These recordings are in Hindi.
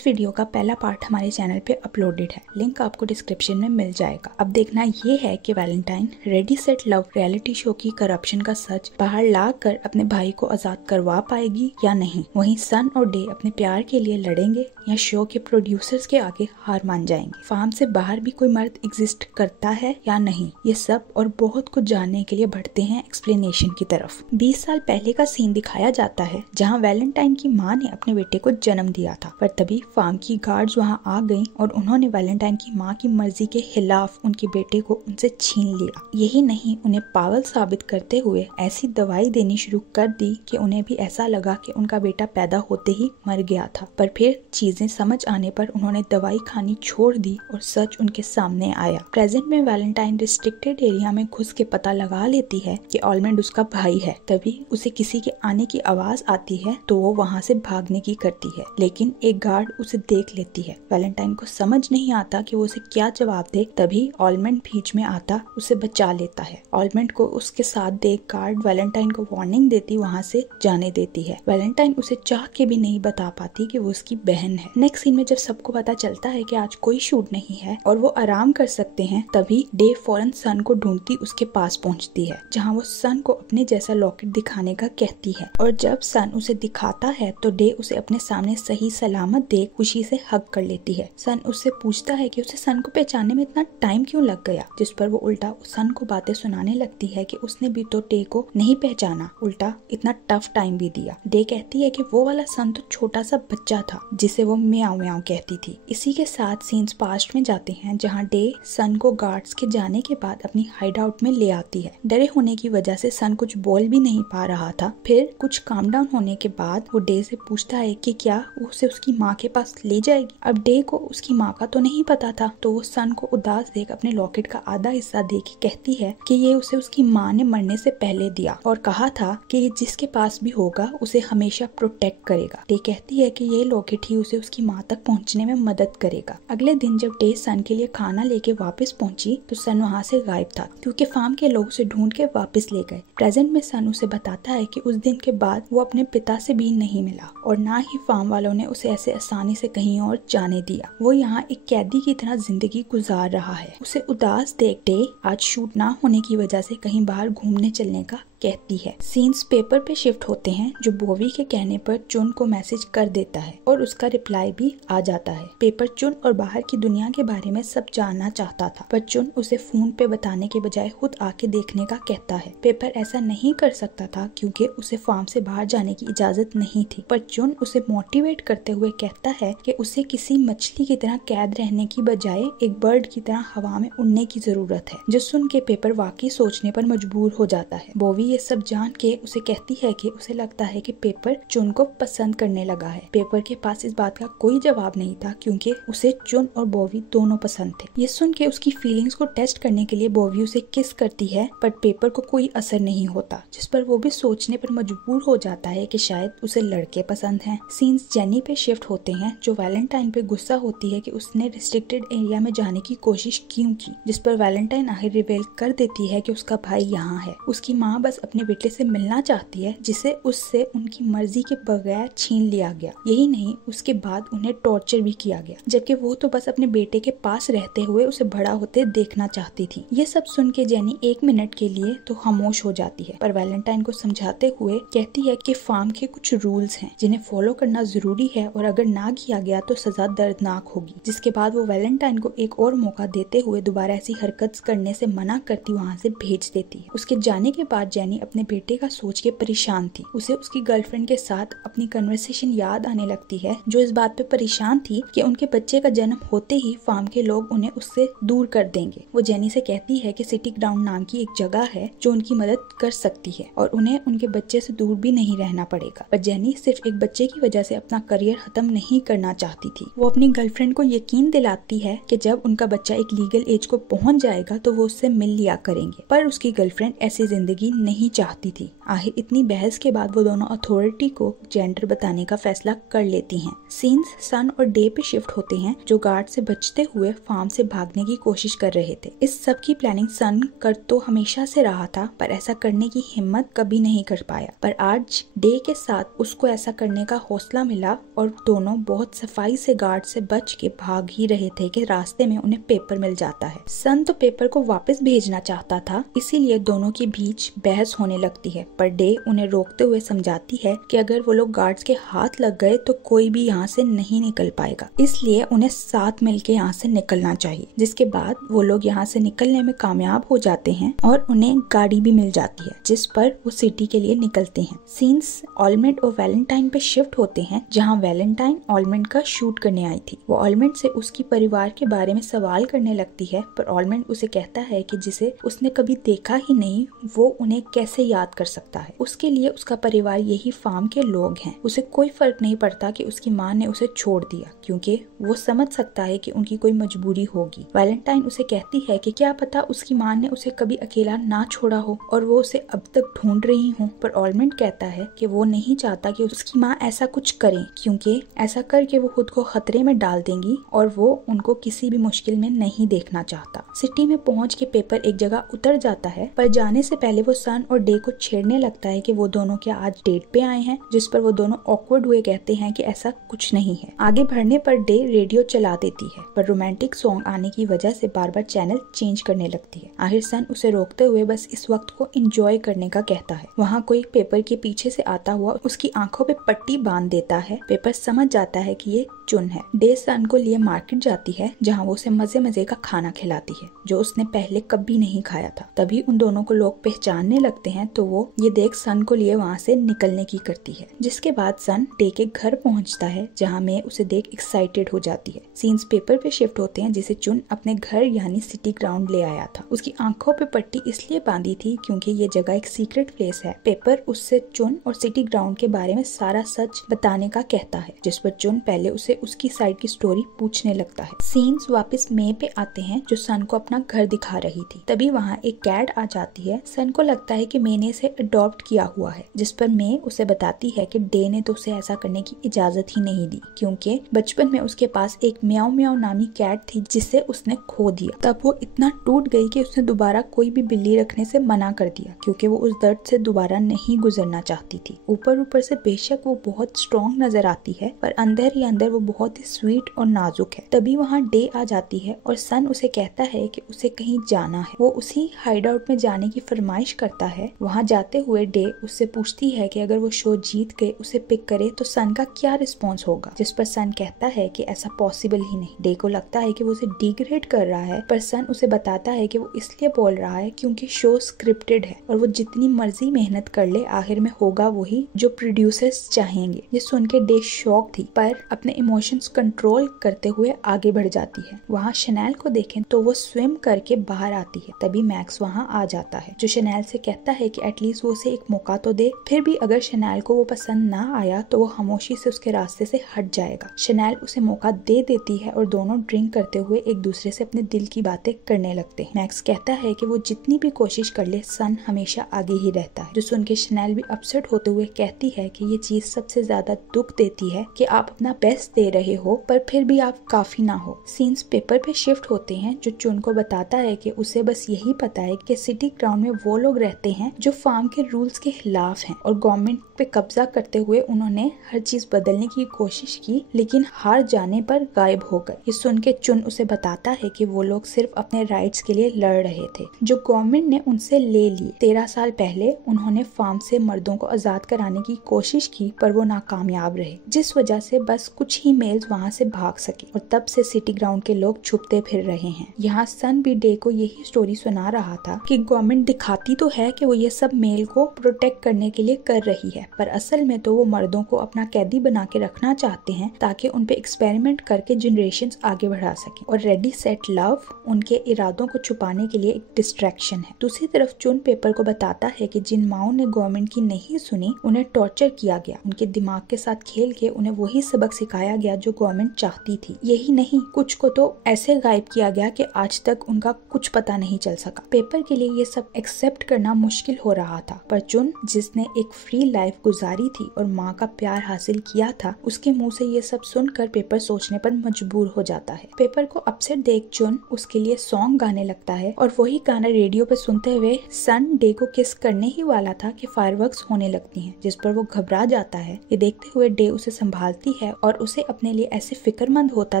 इस वीडियो का पहला पार्ट हमारे चैनल पे अपलोडेड है, लिंक आपको डिस्क्रिप्शन में मिल जाएगा। अब देखना ये है कि Valentine ready set love reality show की करप्शन का सच बाहर ला कर अपने भाई को आजाद करवा पाएगी या नहीं। वहीं सन और डे अपने प्यार के लिए लड़ेंगे या शो के प्रोड्यूसर्स के आगे हार मान जाएंगे। फार्म से बाहर भी कोई मर्द एग्जिस्ट करता है या नहीं, ये सब और बहुत कुछ जानने के लिए बढ़ते हैं एक्सप्लेनेशन की तरफ। 20 साल पहले का सीन दिखाया जाता है जहाँ वैलेंटाइन की माँ ने अपने बेटे को जन्म दिया था, पर तभी फार्म की गार्ड्स वहाँ आ गईं और उन्होंने वैलेंटाइन की माँ की मर्जी के खिलाफ उनके बेटे को उनसे छीन लिया। यही नहीं, उन्हें पागल साबित करते हुए ऐसी दवाई देनी शुरू कर दी कि उन्हें भी ऐसा लगा कि उनका बेटा पैदा होते ही मर गया था। पर फिर चीजें समझ आने पर उन्होंने दवाई खानी छोड़ दी और सच उनके सामने आया। प्रेजेंट में वैलेंटाइन रिस्ट्रिक्टेड एरिया में घुस के पता लगा लेती है कि ऑलमंड उसका भाई है। तभी उसे किसी के आने की आवाज आती है तो वो वहाँ से भागने की करती है, लेकिन एक गार्ड उसे देख लेती है। वैलेंटाइन को समझ नहीं आता कि वो उसे क्या जवाब दे। तभी ऑलमंड बीच में आता उसे बचा लेता है। ऑलमंड को उसके साथ देख गार्ड वैलेंटाइन को वार्निंग देती वहाँ से जाने देती है। वैलेंटाइन उसे चाह के भी नहीं बता पाती कि वो उसकी बहन है। नेक्स्ट सीन में जब सबको पता चलता है कि आज कोई शूट नहीं है और वो आराम कर सकते हैं, तभी डे फौरन सन को ढूंढती उसके पास पहुंचती है, जहां वो सन को अपने जैसा लॉकेट दिखाने का कहती है। और जब सन उसे दिखाता है तो डे उसे अपने सामने सही सलामत देख खुशी से हग कर लेती है। सन उससे पूछता है कि उसे सन को पहचानने में इतना टाइम क्यों लग गया, जिस पर वो उल्टा सन को बातें सुनाने लगती है कि उसने भी तो डे को नहीं पहचाना, उल्टा इतना टफ टाइम भी दिया। डे कहती है कि वो वाला सन तो छोटा सा बच्चा था जिसे वो म्याऊ म्याऊ कहती थी। इसी के साथ सीन्स पास्ट में जाते हैं जहाँ डे सन को गार्ड्स के जाने के बाद अपनी हाइड आउट में ले आती है। डरे होने की वजह से सन कुछ बोल भी नहीं पा रहा था। फिर कुछ काम डाउन होने के बाद वो डे से पूछता है कि क्या वो उसे उसकी माँ के पास ले जाएगी। अब डे को उसकी माँ का तो नहीं पता था, तो वो सन को उदास देख अपने लॉकेट का आधा हिस्सा दे के कहती है कि ये उसे उसकी माँ ने मरने से पहले दिया और कहा था कि ये जिसके पास भी होगा उसे हमेशा प्रोटेक्ट करेगा। डे कहती है कि ये लॉकेट ही उसे उसकी माँ तक पहुँचने में मदद करेगा। अगले दिन जब डे सन के लिए खाना लेके वापस पहुंची तो सन वहाँ से गायब था, क्योंकि फार्म के लोग उसे ढूंढ के वापस ले गए। प्रेजेंट में सन उसे बताता है कि उस दिन के बाद वो अपने पिता से भी नहीं मिला और ना ही फार्म वालों ने उसे ऐसे आसानी से कहीं और जाने दिया। वो यहाँ एक कैदी की तरह जिंदगी गुजार रहा है। उसे उदास देख डे आज शूट ना होने की वजह से कहीं बाहर घूमने चलने का कहती है। सीन्स पेपर पे शिफ्ट होते हैं जो बोवी के कहने पर चुन को मैसेज कर देता है और उसका रिप्लाई भी आ जाता है। पेपर चुन और बाहर की दुनिया के बारे में सब जानना चाहता था, पर चुन उसे फोन पे बताने के बजाय खुद आके देखने का कहता है। पेपर ऐसा नहीं कर सकता था क्योंकि उसे फार्म से बाहर जाने की इजाजत नहीं थी, पर चुन उसे मोटिवेट करते हुए कहता है कि उसे किसी मछली की तरह कैद रहने की बजाय एक बर्ड की तरह हवा में उड़ने की जरूरत है, जो सुन के पेपर वाकई सोचने पर मजबूर हो जाता है। बोवी ये सब जान के उसे कहती है कि उसे लगता है कि पेपर चुन को पसंद करने लगा है। पेपर के पास इस बात का कोई जवाब नहीं था क्योंकि उसे चुन और बोवी दोनों पसंद थे। ये सुन के उसकी फीलिंग्स को टेस्ट करने के लिए बोवी उसे किस करती है, पर पेपर को कोई असर नहीं होता, जिस पर वो भी सोचने पर मजबूर हो जाता है कि शायद उसे लड़के पसंद हैं। सीन्स जेनी पे शिफ्ट होते हैं जो वैलेंटाइन पे गुस्सा होती है कि उसने रिस्ट्रिक्टेड एरिया में जाने की कोशिश क्यों की, जिस पर वैलेंटाइन आखिर रिवील कर देती है कि उसका भाई यहाँ है। उसकी माँ बस अपने बेटे से मिलना चाहती है जिसे उससे उनकी मर्जी के बगैर छीन लिया गया। यही नहीं, उसके बाद उन्हें टॉर्चर भी किया गया, जबकि वो तो बस अपने बेटे के पास रहते हुए उसे बड़ा होते देखना चाहती थी। ये सब सुन के जेनी 1 मिनट के लिए तो खामोश हो जाती है, पर वैलेंटाइन को समझाते हुए कहती है कि फार्म के कुछ रूल्स हैं जिन्हें फॉलो करना जरूरी है और अगर ना किया गया तो सजा दर्दनाक होगी। जिसके बाद वो वैलेंटाइन को एक और मौका देते हुए दोबारा ऐसी हरकत करने से मना करती वहाँ से भेज देती है। उसके जाने के बाद जेनी अपने बेटे का सोच के परेशान थी। उसे उसकी गर्लफ्रेंड के साथ अपनी कन्वर्सेशन याद आने लगती है जो इस बात पे परेशान थी कि उनके बच्चे का जन्म होते ही फार्म के लोग उन्हें उससे दूर कर देंगे। वो जेनी से कहती है कि सिटी ग्राउंड नाम की एक जगह है जो उनकी मदद कर सकती है और उन्हें उनके बच्चे से दूर भी नहीं रहना पड़ेगा। पर जेनी सिर्फ एक बच्चे की वजह से अपना करियर खत्म नहीं करना चाहती थी। वो अपनी गर्लफ्रेंड को यकीन दिलाती है कि जब उनका बच्चा एक लीगल एज को पहुंच जाएगा तो वो उससे मिल लिया करेंगे, पर उसकी गर्लफ्रेंड ऐसी जिंदगी नहीं नहीं चाहती थी। आखिर इतनी बहस के बाद वो दोनों अथॉरिटी को जेंडर बताने का फैसला कर लेती हैं। सीन्स सन और डे पे शिफ्ट होते हैं जो गार्ड से बचते हुए फार्म से भागने की कोशिश कर रहे थे। इस सब की प्लानिंग सन कर तो हमेशा से रहा था, पर ऐसा करने की हिम्मत कभी नहीं कर पाया। पर आज डे के साथ उसको ऐसा करने का हौसला मिला और दोनों बहुत सफाई से गार्ड से बच के भाग ही रहे थे कि रास्ते में उन्हें पेपर मिल जाता है। सन तो पेपर को वापस भेजना चाहता था, इसीलिए दोनों के बीच बहस होने लगती है। पर डे उन्हें रोकते हुए समझाती है कि अगर वो लोग गार्ड्स के हाथ लग गए तो कोई भी यहाँ से नहीं निकल पाएगा, इसलिए उन्हें साथ मिलके यहाँ से निकलना चाहिए। जिसके बाद वो लोग यहाँ से निकलने में कामयाब हो जाते हैं और उन्हें गाड़ी भी मिल जाती है जिस पर वो सिटी के लिए निकलते हैं। सीन्स ऑलमेंट और वैलेंटाइन पे शिफ्ट होते हैं जहाँ वैलेंटाइन ऑलमेंट का शूट करने आई थी। वो ऑलमेंट से उसकी परिवार के बारे में सवाल करने लगती है, पर ऑलमेंट उसे कहता है कि जिसे उसने कभी देखा ही नहीं वो उन्हें कैसे याद कर सकता है। उसके लिए उसका परिवार यही फार्म के लोग हैं। उसे कोई फर्क नहीं पड़ता कि उसकी माँ ने उसे छोड़ दिया, क्योंकि वो समझ सकता है कि उनकी कोई मजबूरी होगी। वैलेंटाइन उसे कहती है कि क्या पता उसकी माँ ने उसे कभी अकेला ना छोड़ा हो और वो उसे अब तक ढूंढ रही हो। पर ऑलमेंट कहता है कि वो नहीं चाहता कि उसकी माँ ऐसा कुछ करे, क्योंकि ऐसा करके वो खुद को खतरे में डाल देंगी और वो उनको किसी भी मुश्किल में नहीं देखना चाहता। सिटी में पहुंच के पेपर एक जगह उतर जाता है, पर जाने से पहले वो सन और डे को छेड़ने लगता है कि वो दोनों क्या आज डेट पे आए हैं, जिस पर वो दोनों ऑकवर्ड हुए कहते हैं कि ऐसा कुछ नहीं है। आगे बढ़ने पर डे रेडियो चला देती है, पर रोमांटिक सॉन्ग आने की वजह से बार बार चैनल चेंज करने लगती है। आखिर सन उसे रोकते हुए बस इस वक्त को एंजॉय करने का कहता है। वहाँ कोई पेपर के पीछे से आता हुआ उसकी आंखों पे पट्टी बांध देता है। पेपर समझ जाता है कि ये चुन है। डे सन को लिए मार्केट जाती है जहाँ वो उसे मजे मजे का खाना खिलाती है जो उसने पहले कभी नहीं खाया था। तभी उन दोनों को लोग पहचानने लगते हैं तो वो ये देख सन को लिए वहाँ से निकलने की करती है। जिसके बाद सन डे के घर पहुँचता है जहाँ मैं उसे देख एक्साइटेड हो जाती है। सीन्स पेपर पे शिफ्ट होते हैं जिसे चुन अपने घर यानी सिटी ग्राउंड ले आया था। उसकी आंखों पे पट्टी इसलिए बांधी थी क्योंकि ये जगह एक सीक्रेट प्लेस है। पेपर उससे चुन और सिटी ग्राउंड के बारे में सारा सच बताने का कहता है, जिस पर चुन पहले उसे उसकी साइड की स्टोरी पूछने लगता है। सीन्स वापस मे पे आते हैं जो सन को अपना घर दिखा रही थी। तभी वहाँ एक कैट आ जाती है। सन को लगता है कि मे ने इसे अडॉप्ट किया हुआ है, जिस पर मे उसे बताती है कि डे ने तो उसे ऐसा करने की इजाजत ही नहीं दी, क्योंकि बचपन में उसके पास एक म्याऊ म्याऊ नामी कैट थी जिसे उसने खो दिया। तब वो इतना टूट गई कि उसने दोबारा कोई भी बिल्ली रखने से मना कर दिया, क्योंकि वो उस दर्द से दोबारा नहीं गुजरना चाहती थी। ऊपर से बेशक वो बहुत स्ट्रॉन्ग नजर आती है, पर अंदर ही अंदर वो बहुत ही स्वीट और नाजुक है। तभी वहाँ डे आ जाती है और सन उसे कहता है कि उसे कहीं जाना है। वो उसी हाइड आउट में जाने की फरमाइश करता है। वहाँ जाते हुए डे उससे पूछती है कि अगर वो शो जीत के उसे पिक करे तो सन का क्या रिस्पॉन्स होगा, जिस पर सन कहता है कि ऐसा पॉसिबल ही नहीं। डे को लगता है कि वो उसे डिग्रेड कर रहा है, पर सन उसे बताता है कि वो इसलिए बोल रहा है क्योंकि शो स्क्रिप्टेड है और वो जितनी मर्जी मेहनत कर ले आखिर में होगा वही जो प्रोड्यूसर्स चाहेंगे। ये सुन के डे शॉक थी, पर अपने इमोशंस कंट्रोल करते हुए आगे बढ़ जाती है। वहाँ शनैल को देखें तो वो स्विम करके बाहर आती है। तभी मैक्स वहाँ आ जाता है जो शनैल से कहता है कि एटलीस्ट वो उसे एक मौका तो दे। फिर भी अगर शनैल को वो पसंद ना आया तो वो खामोशी से उसके रास्ते से हट जाएगा। शनैल उसे मौका दे देती है और दोनों ड्रिंक करते हुए एक दूसरे से अपने दिल की बातें करने लगते हैं। मैक्स कहता है कि वो जितनी भी कोशिश कर ले सन हमेशा आगे ही रहता है, जो सुन के शनैल भी अपसेट होते हुए कहती है कि ये चीज सबसे ज्यादा दुख देती है कि आप अपना बेस्ट दे रहे हो पर फिर भी आप काफी ना हो। सीन्स पेपर पे शिफ्ट होते हैं जो चुन को बताता है कि उसे बस यही पता है कि सिटी ग्राउंड में वो लोग रहते हैं जो फार्म के रूल्स के खिलाफ हैं और गवर्नमेंट पे कब्जा करते हुए उन्होंने हर चीज बदलने की कोशिश की लेकिन हार जाने पर गायब हो गए। ये सुन के चुन उसे बताता है कि वो लोग सिर्फ अपने राइट्स के लिए लड़ रहे थे जो गवर्नमेंट ने उनसे ले लिए। 13 साल पहले उन्होंने फार्म से मर्दों को आजाद कराने की कोशिश की पर वो नाकामयाब रहे, जिस वजह से बस कुछ ही मेल्स वहाँ से भाग सके और तब से सिटी ग्राउंड के लोग छुपते फिर रहे हैं। यहाँ सन भी डे को यही स्टोरी सुना रहा था कि गवर्नमेंट दिखाती तो है कि वो ये सब मेल को प्रोटेक्ट करने के लिए कर रही है, पर असल में तो वो मर्दों को अपना कैदी बना के रखना चाहते हैं ताकि उन पे एक्सपेरिमेंट करके जनरेशंस आगे बढ़ा सके और रेडी सेट लव उनके इरादों को छुपाने के लिए एक डिस्ट्रैक्शन है। दूसरी तरफ चुन पेपर को बताता है कि जिन माओ ने गवर्नमेंट की नहीं सुनी उन्हें टॉर्चर किया गया, उनके दिमाग के साथ खेल के उन्हें वही सबक सिखाया गया जो गवर्नमेंट चाहती थी। यही नहीं, कुछ को तो ऐसे गायब किया गया कि आज तक उनका कुछ पता नहीं चल सका। पेपर के लिए ये सब एक्सेप्ट करना मुश्किल हो रहा था, पर चुन, जिसने एक फ्री लाइफ गुजारी थी और माँ का प्यार हासिल किया था, उसके मुंह से ये सब सुनकर पेपर सोचने पर मजबूर हो जाता है। पेपर को अपसेट देख चुन उसके लिए सॉन्ग गाने लगता है और वही गाना रेडियो पे सुनते हुए सन डे को किस करने ही वाला था कि फायरवर्क्स होने लगती हैं, जिस पर वो घबरा जाता है। ये देखते हुए डे उसे संभालती है और उसे अपने लिए ऐसे फिक्रमंद होता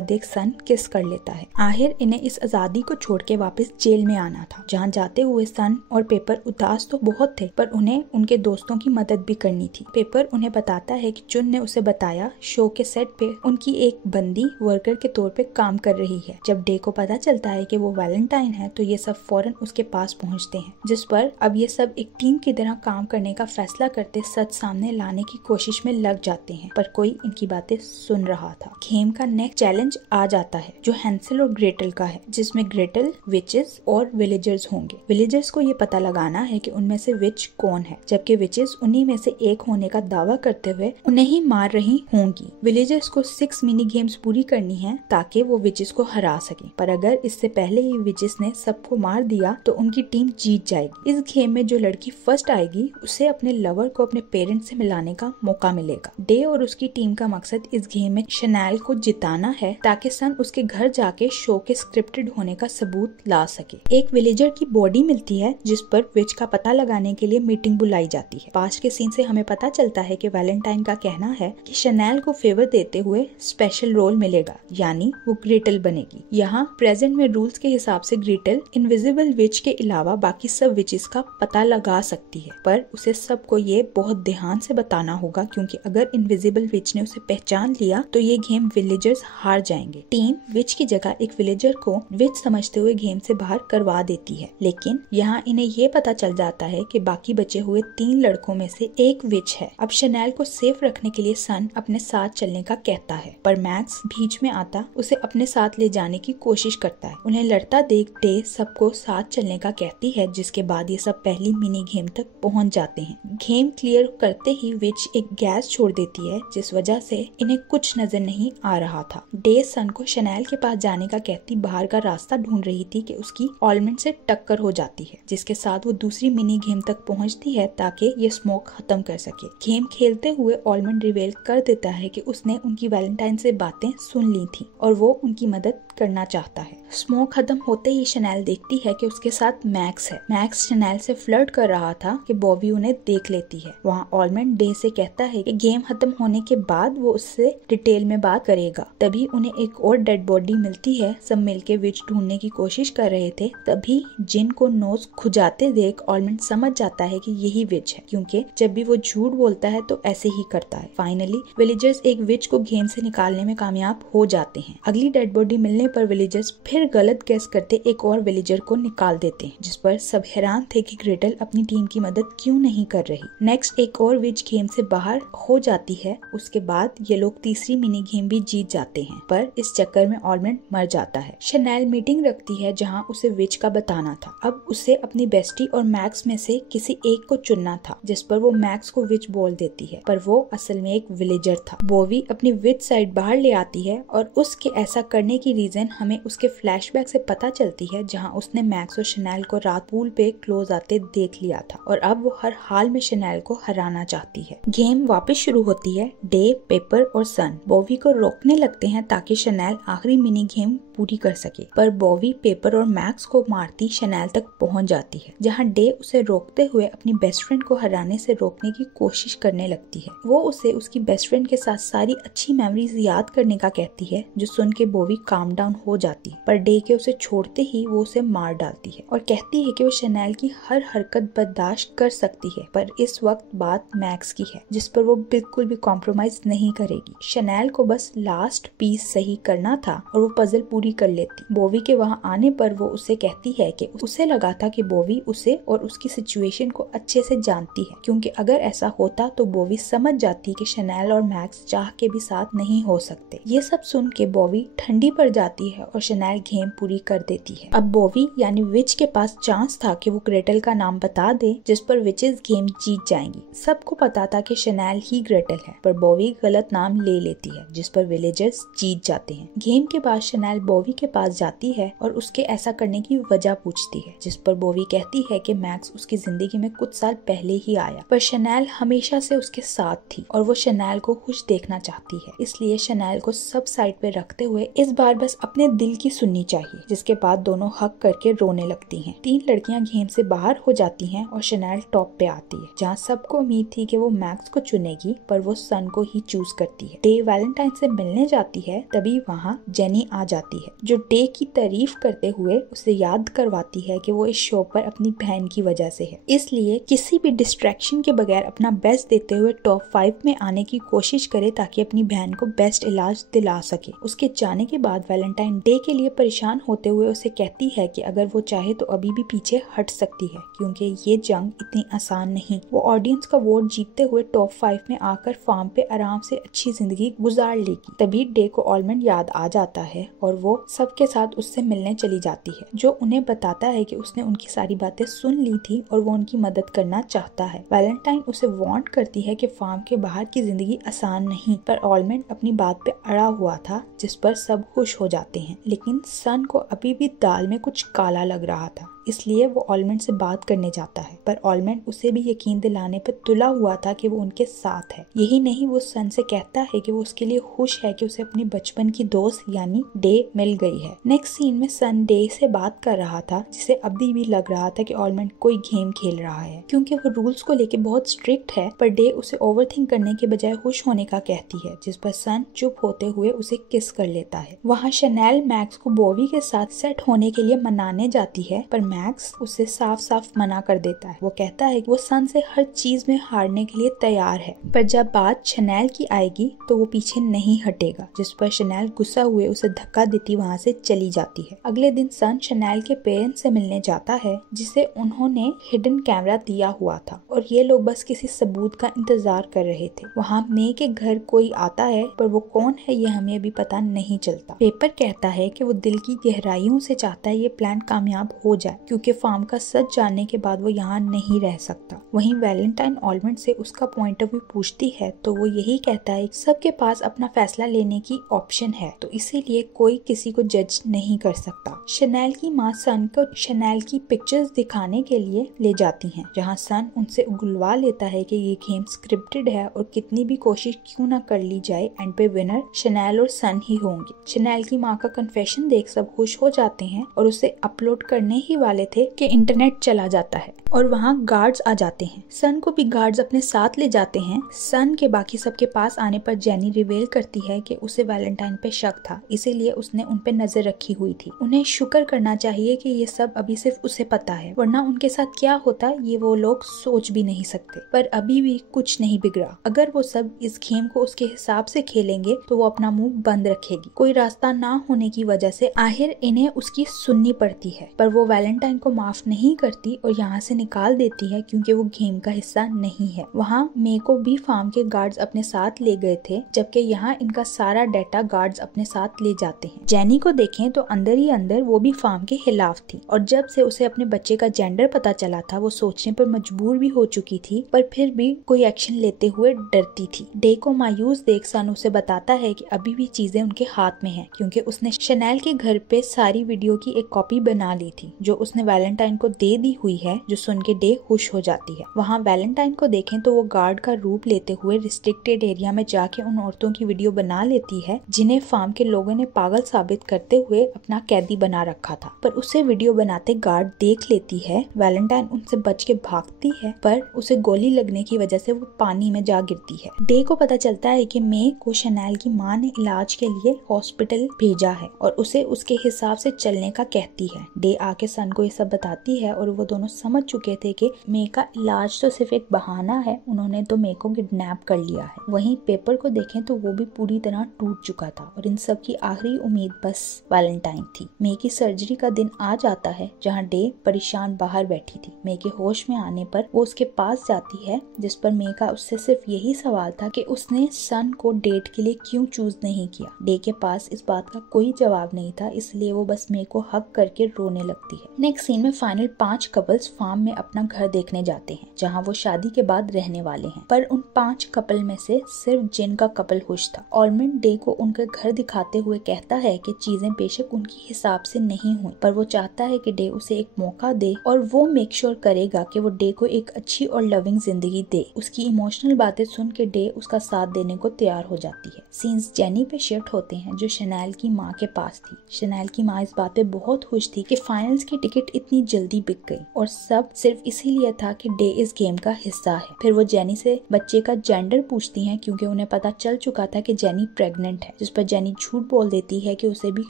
देख सन किस कर लेता है। आखिर इन्हें इस आजादी को छोड़ के वापस जेल में आना था, जहाँ जाते हुए सन और पेपर उदास तो बहुत थे, पर उन्हें उनके दोस्तों की मदद भी करनी थी। पेपर उन्हें बताता है कि चुन ने उसे बताया शो के सेट पे उनकी एक बंदी वर्कर के तौर पे काम कर रही है। जब डे को पता चलता है कि वो वैलेंटाइन है तो ये सब फौरन उसके पास पहुंचते हैं, जिस पर अब ये सब एक टीम की तरह काम करने का फैसला करते सच सामने लाने की कोशिश में लग जाते हैं, पर कोई इनकी बातें सुन रहा था। गेम का नेक्स्ट चैलेंज आ जाता है जो हैंसेल और ग्रेटल का है, जिसमें ग्रेटल विचेस और विलेजर्स होंगे। विलेजर्स को ये पता लगाना है कि उनमें से विच कौन है, जबकि विचेस उन्हीं में से एक होने का दावा करते हुए उन्हें ही मार रही होंगी। विलेजर्स को 6 मिनी गेम्स पूरी करनी है ताकि वो विचेस को हरा सके, पर अगर इससे पहले ही विचेस ने सबको मार दिया तो उनकी टीम जीत जाएगी। इस गेम में जो लड़की फर्स्ट आएगी उसे अपने लवर को अपने पेरेंट्स से मिलाने का मौका मिलेगा। डे और उसकी टीम का मकसद इस गेम में शनैल को जिताना है ताकि सन उसके घर जाके शो के स्क्रिप्टेड होने का सबूत ला सके। एक विलेजर की बॉडी मिलती है जिस पर विच का पता लगाने के लिए मीटिंग बुलाई जाती है। पास्ट के सीन से हमें पता चलता है कि वैलेंटाइन का कहना है कि शनैल को फेवर देते हुए स्पेशल रोल मिलेगा, यानी वो ग्रेटल बनेगी। यहाँ प्रेजेंट में रूल्स के हिसाब से ग्रेटल इनविजिबल विच के अलावा बाकी सब विचेस का पता लगा सकती है, पर उसे सबको ये बहुत ध्यान से बताना होगा, क्योंकि अगर इनविजिबल विच ने उसे पहचान लिया तो ये गेम विलेजर्स हार जाएंगे। टीम विच की जगह एक विलेजर को विच समझते हुए गेम से बाहर करवा देती है, लेकिन यहाँ इन्हें ये पता चल जाता है कि बाकी बचे हुए 3 लड़कों में से एक विच है। अब शनैल को सेफ रखने के लिए सन अपने साथ चलने का कहता है, पर मैक्स बीच में आता उसे अपने साथ ले जाने की कोशिश करता है। उन्हें लड़ता देख डे सबको साथ चलने का कहती है, जिसके बाद ये सब पहली मिनी गेम तक पहुंच जाते हैं। गेम क्लियर करते ही विच एक गैस छोड़ देती है, जिस वजह से इन्हें कुछ नजर नहीं आ रहा था। डे सन को शनैल के पास जाने का कहती बाहर का रास्ता ढूंढ रही थी कि उसकी ऑलमंड से टक्कर हो जाती है, जिसके साथ वो दूसरी मिनी गेम तक पहुंचती है ताकि ये स्मोक खत्म कर सके। गेम खेलते हुए ऑलमंड रिवेल कर देता है कि उसने उनकी वैलेंटाइन से बातें सुन ली थी और वो उनकी मदद करना चाहता है। स्मोक खत्म होते ही शनैल देखती है कि उसके साथ मैक्स है। मैक्स शनैल से फ्लर्ट कर रहा था कि बॉबी उन्हें देख लेती है। वहाँ ऑलमंड डे से कहता है कि गेम खत्म होने के बाद वो उससे डिटेल में बात करेगा। तभी उन्हें एक और डेड बॉडी मिलती है। सब मिलके विच ढूंढने की कोशिश कर रहे थे, तभी जिन को नोज खुजाते देख ऑलमंड समझ जाता है कि यही विच है, क्योंकि जब भी वो झूठ बोलता है तो ऐसे ही करता है। फाइनली विलेजर्स एक विच को गेम से निकालने में कामयाब हो जाते हैं। अगली डेड बॉडी मिलने पर विलेजर्स फिर गलत गैस करते एक और विलेजर को निकाल देते हैं, जिस पर सब हैरान थे कि ग्रेटल अपनी टीम की मदद क्यों नहीं कर रही। नेक्स्ट एक और विच गेम से बाहर हो जाती है। उसके बाद ये लोग तीसरी मिनी गेम भी जीत जाते हैं, पर इस चक्कर में ऑलमंड मर जाता है। शनैल मीटिंग रखती है जहाँ उसे विच का बताना था। अब उसे अपनी बेस्टी और मैक्स में से किसी एक को चुनना था, जिस पर वो मैक्स को विच बोल देती है, पर वो असल में एक विलेजर था। बॉबी अपनी विच साइड बाहर ले आती है और उसके ऐसा करने की रीजन हमें उसके फ्लैशबैक से पता चलती है, जहाँ उसने मैक्स और शनैल को रात पूल पे क्लोज आते देख लिया था और अब वो हर हाल में शनैल को हराना चाहती है। गेम वापस शुरू होती है। डे, पेपर और सन बॉबी को रोकने लगते हैं ताकि शनैल आखिरी मिनी गेम पूरी कर सके, पर बॉबी, पेपर और मैक्स को मारती शनैल तक पहुंच जाती है, जहां डे उसे रोकते हुए अपनी बेस्ट फ्रेंड को हराने से रोकने की कोशिश करने लगती है। वो उसे उसकी बेस्ट फ्रेंड के साथ सारी अच्छी मेमोरीज याद करने का कहती है, जो सुन के बॉबी काम डाउन हो जाती है, पर डे के उसे छोड़ते ही वो उसे मार डालती है और कहती है कि वो शनैल की हर हरकत बर्दाश्त कर सकती है, पर इस वक्त बात मैक्स की है, जिस पर वो बिल्कुल भी कॉम्प्रोमाइज नहीं करेगी। शनैल को बस लास्ट पीस सही करना था और वो पजल पूरी कर लेती। बॉबी के वहाँ आने पर वो उसे कहती है कि उसे लगा था कि बॉबी उसे और उसकी सिचुएशन को अच्छे से जानती है, क्योंकि अगर ऐसा होता तो बॉबी समझ जाती कि शनैल और मैक्स चाह के भी साथ नहीं हो सकते। ये सब सुन के बॉबी ठंडी पड़ जाती है और शनैल गेम पूरी कर देती है। अब बोवी यानी विच के पास चांस था कि वो ग्रेटल का नाम बता दे, जिस पर विचेस गेम जीत जाएंगी। सबको पता था कि शनेल ही ग्रेटल है, पर बोवी गलत नाम ले लेती है, जिस पर विलेजर्स जीत जाते हैं। गेम के बाद शनेल बोवी के पास जाती है और उसके ऐसा करने की वजह पूछती है, जिस पर बोवी कहती है कि मैक्स उसकी जिंदगी में कुछ साल पहले ही आया, पर शनेल हमेशा से उसके साथ थी और वो शनेल को खुश देखना चाहती है। इसलिए शनेल को सब साइड पे रखते हुए इस बार बस अपने दिल की सुननी चाहिए। जिसके बाद दोनों हक करके रोने लगती हैं। 3 लड़कियां गेम से बाहर हो जाती हैं और शनेल टॉप पे आती है, जहां सबको उम्मीद थी कि वो मैक्स को चुनेगी, पर वो सन को ही चूज करती है। डे वैलेंटाइन से मिलने जाती है, तभी वहाँ जेनी आ जाती है, जो डे की तारीफ करते हुए उसे याद करवाती है कि वो इस शो पर अपनी बहन की वजह से है, इसलिए किसी भी डिस्ट्रैक्शन के बगैर अपना बेस्ट देते हुए टॉप 5 में आने की कोशिश करे, ताकि अपनी बहन को बेस्ट इलाज दिला सके। उसके जाने के बाद वैलेंटाइन डे के लिए परेशान होते हुए उसे कहती है कि अगर वो चाहे तो अभी भी पीछे हट सकती है, क्योंकि ये जंग इतनी आसान नहीं। वो ऑडियंस का वोट जीतते हुए टॉप 5 में आकर फार्म पे आराम से अच्छी जिंदगी गुजार लेगी। तभी डे को ऑलमंड याद आ जाता है और वो सबके साथ उससे मिलने चली जाती है, जो उन्हें बताता है कि उसने उनकी सारी बातें सुन ली थी और वो उनकी मदद करना चाहता है। वैलेंटाइन उसे वार्न करती है कि फार्म के बाहर की जिंदगी आसान नहीं, पर ऑलमंड अपनी बात पे अड़ा हुआ था, जिस पर सब खुश हो जाते हैं। लेकिन सन को अभी भी दाल में कुछ काला लग रहा था, इसलिए वो ऑलमंड से बात करने जाता है, पर ऑलमंड उसे भी यकीन दिलाने पर तुला हुआ था कि वो उनके साथ है। यही नहीं, वो सन से कहता है कि वो उसके लिए खुश है कि उसे अपनी बचपन की दोस्त यानी डे मिल गई है। नेक्स्ट सीन में सन डे से बात कर रहा था, जिसे अभी भी लग रहा था कि ऑलमंड कोई गेम खेल रहा है, क्योंकि वो रूल्स को लेके बहुत स्ट्रिक्ट है। पर डे उसे ओवरथिंक करने के बजाय खुश होने का कहती है, जिस पर सन चुप होते हुए उसे किस कर लेता है। वहाँ शनेल मैक्स को बोवी के साथ सेट होने के लिए मनाने जाती है, पर मैक्स उसे साफ साफ मना कर देता है। वो कहता है कि वो सन से हर चीज में हारने के लिए तैयार है, पर जब बात शनेल की आएगी तो वो पीछे नहीं हटेगा, जिस पर शनेल गुस्सा हुए उसे धक्का देती वहाँ से चली जाती है। अगले दिन सन शनेल के पेरेंट्स से मिलने जाता है, जिसे उन्होंने हिडन कैमरा दिया हुआ था और ये लोग बस किसी सबूत का इंतजार कर रहे थे। वहाँ मे के घर कोई आता है, पर वो कौन है ये हमें अभी पता नहीं चलता। पेपर कहता है कि वो दिल की गहराइयों से चाहता है ये प्लान कामयाब हो जाए, क्योंकि फार्म का सच जानने के बाद वो यहाँ नहीं रह सकता। वहीं वैलेंटाइन ऑलमंड से उसका पॉइंट ऑफ व्यू पूछती है, तो वो यही कहता है सबके पास अपना फैसला लेने की ऑप्शन है, तो इसीलिए कोई किसी को जज नहीं कर सकता। शनेल की माँ सन को शनेल की पिक्चर्स दिखाने के लिए ले जाती हैं, जहाँ सन उनसे उगलवा लेता है कि ये गेम स्क्रिप्टेड है और कितनी भी कोशिश क्यों ना कर ली जाए, एंड पे विनर शनेल और सन ही होंगे। शनेल की माँ का कन्फेशन देख सब खुश हो जाते हैं और उसे अपलोड करने ही वाले थे कि इंटरनेट चला जाता है और वहाँ गार्ड्स आ जाते हैं। सन को भी गार्ड्स अपने साथ ले जाते हैं। सन के बाकी सबके पास आने पर जेनी रिवील करती है कि उसे वैलेंटाइन पे शक था, इसीलिए उसने उन पे नजर रखी हुई थी। उन्हें शुक्र करना चाहिए कि ये सब अभी सिर्फ उसे पता है, वरना उनके साथ क्या होता ये वो लोग सोच भी नहीं सकते। पर अभी भी कुछ नहीं बिगड़ा। अगर वो सब इस गेम को उसके हिसाब से खेलेंगे तो वो अपना मुंह बंद रखेगी। कोई रास्ता ना होने की वजह से आखिर इन्हें उसकी सुननी पड़ती है, पर वो वैलेंटाइन को माफ नहीं करती और यहाँ से निकाल देती है, क्योंकि वो गेम का हिस्सा नहीं है। वहाँ मे को भी फार्म के गार्ड्स अपने साथ ले गए थे, जबकि यहाँ इनका सारा डाटा गार्ड्स अपने साथ ले जाते हैं। जेनी को देखें तो अंदर ही अंदर वो भी फार्म के खिलाफ थी, और जब से उसे अपने बच्चे का जेंडर पता चला था वो सोचने पर मजबूर भी हो चुकी थी, पर फिर भी कोई एक्शन लेते हुए डरती थी। डे को मायूस देख सन उसे बताता है कि अभी भी चीजें उनके हाथ में हैं, क्योंकि उसने शनेल के घर पे सारी वीडियो की एक कॉपी बना ली थी, जो उसने वैलेंटाइन को दे दी हुई है, जो सुन के डे खुश हो जाती है। वहाँ वैलेंटाइन को देखें तो वो गार्ड का रूप लेते हुए रिस्ट्रिक्टेड एरिया में जाके उन औरतों की वीडियो बना लेती है, जिन्हें फार्म के लोगों ने पागल साबित करते हुए अपना कैदी बना रखा था। पर उसे वीडियो बनाते गार्ड देख लेती है। वैलेंटाइन उनसे बच के भागती है, पर उसे गोली लगने की वजह से वो पानी में जा गिरती है। डे को पता चलता है कि मे को शनेल की माँ ने इलाज के लिए हॉस्पिटल भेजा है और उसे उसके हिसाब से चलने का कहती है। डे आके सन को ये सब बताती है और वो दोनों समझ चुके थे कि मे का इलाज तो सिर्फ एक बहाना है, उन्होंने तो मे को किडनैप कर लिया है। वहीं पेपर को देखें तो वो भी पूरी तरह टूट चुका था और इन सब की आखिरी उम्मीद बस वैलेंटाइन थी। मे की सर्जरी का दिन आ जाता है जहाँ डे परेशान बाहर बैठी थी। मे के होश में आने पर वो उसके पास जाती है, जिस पर मे का उससे सिर्फ यही सवाल था कि उसने सन को डेट के लिए क्यों चूज नहीं किया। डे के पास इस बात का कोई जवाब नहीं था, इसलिए वो बस मे को हक करके रोने लगती है। नेक्स्ट सीन में फाइनल 5 कपल्स फार्म में अपना घर देखने जाते हैं जहाँ वो शादी के बाद रहने वाले हैं। पर उन 5 कपल में से सिर्फ जिन का कपल खुश था। ऑलमंड डे को उनका घर दिखाते हुए कहता है कि चीजें बेशक उनकी हिसाब से नहीं हुई, पर वो चाहता है कि डे उसे एक मौका दे और वो मेक श्योर करेगा कि वो डे को एक अच्छी और लविंग जिंदगी दे। उसकी इमोशनल बातें सुन के डे उसका साथ देने को तैयार हो जाती है। सीन्स जेनी पे शिफ्ट होते हैं जो शनैल की माँ के पास थी। शनैल की माँ इस बात पे बहुत खुश थी कि फाइनल्स की टिकट इतनी जल्दी बिक गई और सब सिर्फ इसीलिए था कि डे इस गेम का हिस्सा है। फिर वो जेनी से बच्चे का जेंडर पूछती हैं क्योंकि उन्हें पता चल चुका था कि जेनी प्रेग्नेंट है, जिस पर जेनी झूठ बोल देती है कि उसे भी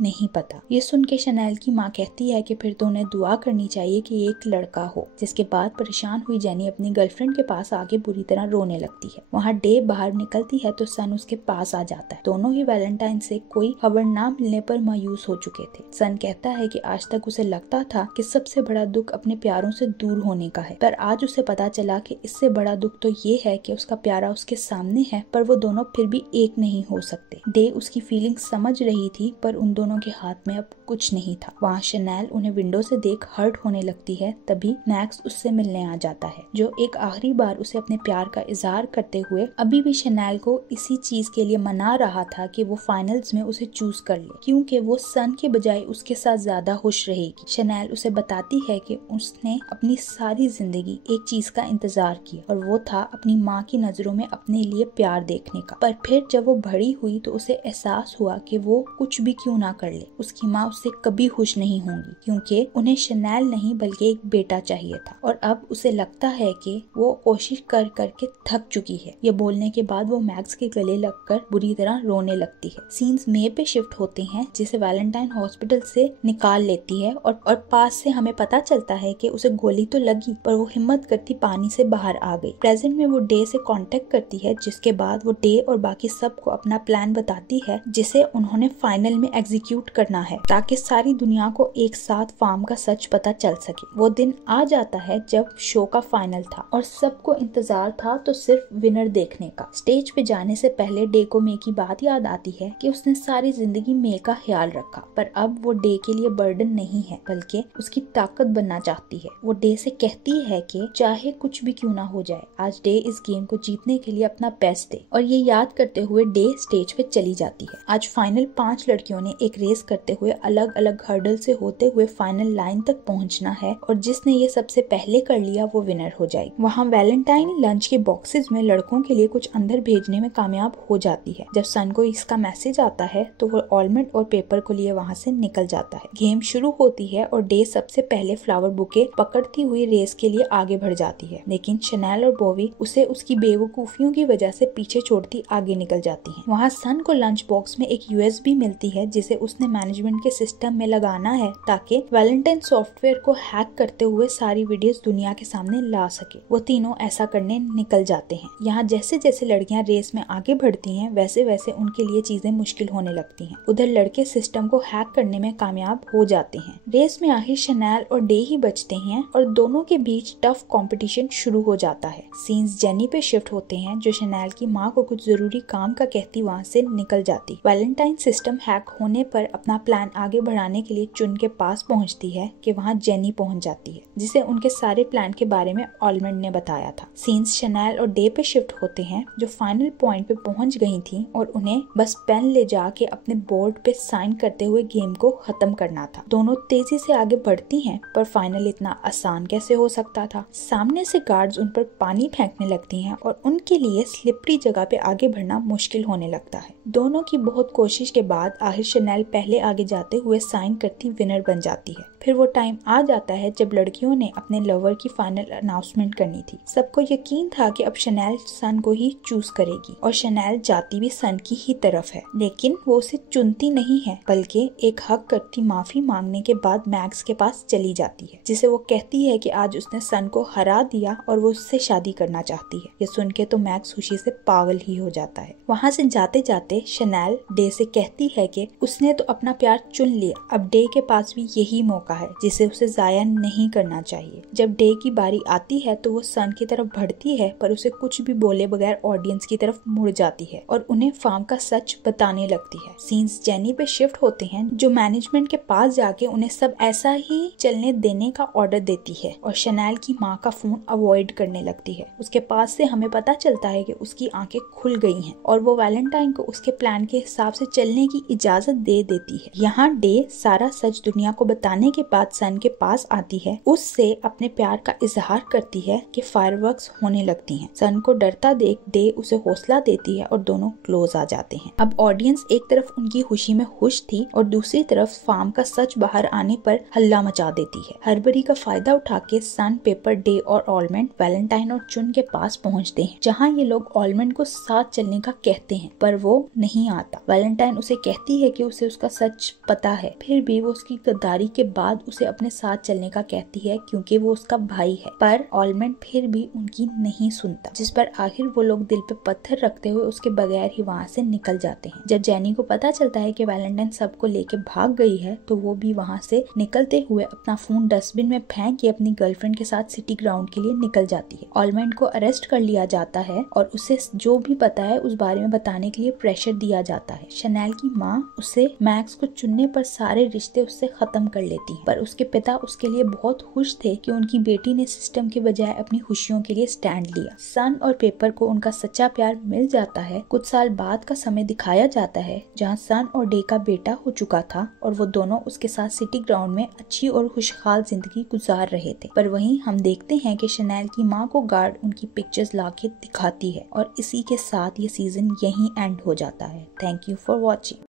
नहीं पता। ये सुन के शनैल की माँ कहती है कि फिर तो उन्हें दुआ करनी चाहिए कि एक लड़का हो। जिसके बाद परेशान हुई जेनी अपनी गर्लफ्रेंड के पास आके बुरी तरह रोने लगती है। वहाँ डे बाहर निकलती है तो सन उसके पास आ जाता है। दोनों ही वैलेंटाइन से कोई खबर ना मिलने पर मायूस हो चुके थे। सन कहता है कि आज तक उसे लगता था कि सबसे बड़ा दुख अपने प्यारों से दूर होने का है, पर आज उसे पता चला कि इससे बड़ा दुख तो ये है कि उसका प्यारा उसके सामने है पर वो दोनों फिर भी एक नहीं हो सकते। डे उसकी फीलिंग समझ रही थी पर उन दोनों के हाथ में अब कुछ नहीं था। वहाँ शनैल उन्हें विंडो से देख हर्ट होने लगती है, तभी मैक्स उससे मिलने आ जाता है जो एक आखिरी बार उसे अपने प्यार का इजहार करते हुए अभी भी शनैल को इसी चीज के लिए मना रहा था कि वो फाइनल्स में उसे चूज कर ले, क्योंकि वो सन के बजाय उसके साथ ज्यादा खुश रहेगी। शनैल उसे बताती है कि उसने अपनी सारी जिंदगी एक चीज का इंतजार किया और वो था अपनी माँ की नजरों में अपने लिए प्यार देखने का। पर फिर जब वो बड़ी हुई तो उसे एहसास हुआ कि वो कुछ भी क्यों ना कर ले, उसकी माँ उससे कभी खुश नहीं होंगी, क्योंकि उन्हें शनैल नहीं बल्कि एक बेटा चाहिए था। और अब उसे लगता है कि वो कोशिश कर करके थक चुकी है। ये बोलने के बाद वो मैक्स के गले लगकर बुरी तरह रोने लगती है। सीन्स मे पे शिफ्ट होते हैं जिसे वैलेंटाइन हॉस्पिटल से निकाल लेती है और पास से हमें पता चलता है कि उसे गोली तो लगी पर वो हिम्मत करती पानी से बाहर आ गई। प्रेजेंट में वो डे से कांटेक्ट करती है, जिसके बाद वो डे और बाकी सबको अपना प्लान बताती है जिसे उन्होंने फाइनल में एग्जीक्यूट करना है ताकि सारी दुनिया को एक साथ फार्म का सच पता चल सके। वो दिन आ जाता है जब शो का फाइनल था और सबको इंतजार था तो सिर्फ विनर देखने का। स्टेज पे जाने से पहले डे को मे की बात याद आती है कि उसने सारी जिंदगी मे का ख्याल रखा, पर अब वो डे के लिए बर्डन नहीं है बल्कि उसकी ताकत बनना चाहती है। वो डे से कहती है कि चाहे कुछ भी क्यों ना हो जाए, आज डे इस गेम को जीतने के लिए अपना बेस्ट दे। और ये याद करते हुए डे स्टेज पे चली जाती है। आज फाइनल 5 लड़कियों ने एक रेस करते हुए अलग अलग हर्डल से होते हुए फाइनल लाइन तक पहुंचना है और जिसने ये सबसे पहले कर लिया वो विनर हो जाएगी। वहाँ वैलेंटाइन लंच के बॉक्सेस में लड़कों के लिए कुछ अंदर भेजने में कामयाब हो जाती है। जब सन को इसका मैसेज आता है तो वो ऑलमंड और पेपर को लिए वहाँ से निकल जाता है। गेम शुरू होती है और डे सबसे पहले फ्लावर बुके पकड़ती हुई रेस के लिए आगे बढ़ जाती है, लेकिन शनैल और बोवी उसे उसकी बेवकूफियों की वजह से पीछे छोड़ती आगे निकल जाती है। वहाँ सन को लंच बॉक्स में एक USB मिलती है जिसे उसने मैनेजमेंट के सिस्टम में लगाना है ताकि वैलेंटाइन सॉफ्टवेयर को हैक करते हुए सारी वीडियोस दुनिया के सामने ला सके। वो तीनों ऐसा करने निकल जाते हैं। यहाँ जैसे जैसे लड़कियां रेस में आगे बढ़ती हैं वैसे वैसे उनके लिए चीजें मुश्किल होने लगती हैं। उधर लड़के सिस्टम को हैक करने में कामयाब हो जाते हैं। रेस में आखिर शनैल और डे ही बचते हैं और दोनों के बीच टफ कंपटीशन शुरू हो जाता है। सीन्स जेनी पे शिफ्ट होते हैं जो शनैल की माँ को कुछ जरूरी काम का कहती वहाँ से निकल जाती। वैलेंटाइन सिस्टम हैक होने पर अपना प्लान आगे बढ़ाने के लिए चुन के पास पहुँचती है कि वहाँ जेनी पहुँच जाती है जिसे उनके सारे प्लान के बारे में ऑलमंड ने बताया था। सीन्स शनैल और डे पे शिफ्ट होते हैं जो फाइनल पॉइंट पे पहुँच गई थी और उन्हें बस पेन ले जाके अपने बोर्ड पे साइन करते हुए गेम को खत्म करना था। दोनों तेजी से आगे बढ़ती हैं पर फाइनल इतना आसान कैसे हो सकता था। सामने से गार्ड्स उन पर पानी फेंकने लगती हैं और उनके लिए स्लिपरी जगह पे आगे बढ़ना मुश्किल होने लगता है। दोनों की बहुत कोशिश के बाद आखिर शनैल पहले आगे जाते हुए साइन करती विनर बन जाती है। फिर वो टाइम आ जाता है जब लड़कियों ने अपने लवर की फाइनल अनाउंसमेंट करनी थी। सबको यकीन था कि अब शनेल सन को ही चूज करेगी और शनेल जाती भी सन की ही तरफ है, लेकिन वो उसे चुनती नहीं है बल्कि एक हक करती माफी मांगने के बाद मैक्स के पास चली जाती है, जिसे वो कहती है कि आज उसने सन को हरा दिया और वो उससे शादी करना चाहती है। ये सुन के तो मैक्स खुशी से पागल ही हो जाता है। वहाँ से जाते जाते शनेल डे से कहती है कि उसने तो अपना प्यार चुन लिया, अब डे के पास भी यही मौका है जिसे उसे जाया नहीं करना चाहिए। जब डे की बारी आती है तो वो सन की तरफ बढ़ती है, पर उसे कुछ भी बोले बगैर ऑडियंस की तरफ मुड़ जाती है और उन्हें फार्म का सच बताने लगती है। सीन्स जेनी पे शिफ्ट होते हैं, जो मैनेजमेंट के पास जाके उन्हें सब ऐसा ही चलने देने का ऑर्डर देती है और शनेल की माँ का फोन अवॉइड करने लगती है। उसके पास से हमें पता चलता है कि उसकी आंखें खुल गई हैं और वो वैलेंटाइन को उसके प्लान के हिसाब से चलने की इजाजत दे देती है। यहाँ डे सारा सच दुनिया को बताने के बाद सन के पास आती है, उससे अपने प्यार का इजहार करती है कि फायरवर्क्स होने लगती हैं। सन को डरता देख डे उसे हौसला देती है और दोनों क्लोज आ जाते हैं। अब ऑडियंस एक तरफ उनकी खुशी में खुश थी और दूसरी तरफ फार्म का सच बाहर आने पर हल्ला मचा देती है। हड़बड़ी का फायदा उठा के सन, पेपर, डे और ऑलमंड वैलेंटाइन और चुन के पास पहुंचते हैं, जहां ये लोग ऑलमंड को साथ चलने का कहते हैं, पर वो नहीं आता। वैलेंटाइन उसे कहती है कि उसे उसका सच पता है, फिर भी वो उसकी गद्दारी के बाद उसे अपने साथ चलने का कहती है क्योंकि वो उसका भाई है, पर ऑलमंड फिर भी उनकी नहीं सुनता, जिस पर आखिर वो लोग दिल पे पत्थर रखते हुए उसके बगैर ही वहाँ से निकल जाते हैं। जब जेनी को पता चलता है कि वैलेंटाइन सबको लेके भाग गई है तो वो भी वहाँ से निकलते हुए अपना फोन डस्टबिन में फेंक के अपनी गर्लफ्रेंड के साथ सिटी ग्राउंड के लिए निकल जाती है। ऑलमंड को अरेस्ट कर लिया जाता है और उसे जो भी पता है उस बारे में बताने के लिए प्रेशर दिया जाता है। शनेल की माँ उसे मैक्स को चुनने पर सारे रिश्ते उससे खत्म कर लेती है, पर उसके पिता उसके लिए बहुत खुश थे कि उनकी बेटी ने सिस्टम के बजाय अपनी खुशियों के लिए स्टैंड लिया। सन और पेपर को उनका सच्चा प्यार मिल जाता है। कुछ साल बाद का समय दिखाया जाता है जहाँ सन और डे का बेटा हो चुका था और वो दोनों उसके साथ सिटी ग्राउंड में अच्छी और खुशहाल जिंदगी गुजार रहे थे। पर वहीं हम देखते हैं कि शनेल की माँ को गार्ड उनकी पिक्चर्स लाके दिखाती है और इसी के साथ ये सीजन यहीं एंड हो जाता है। Thank you for watching.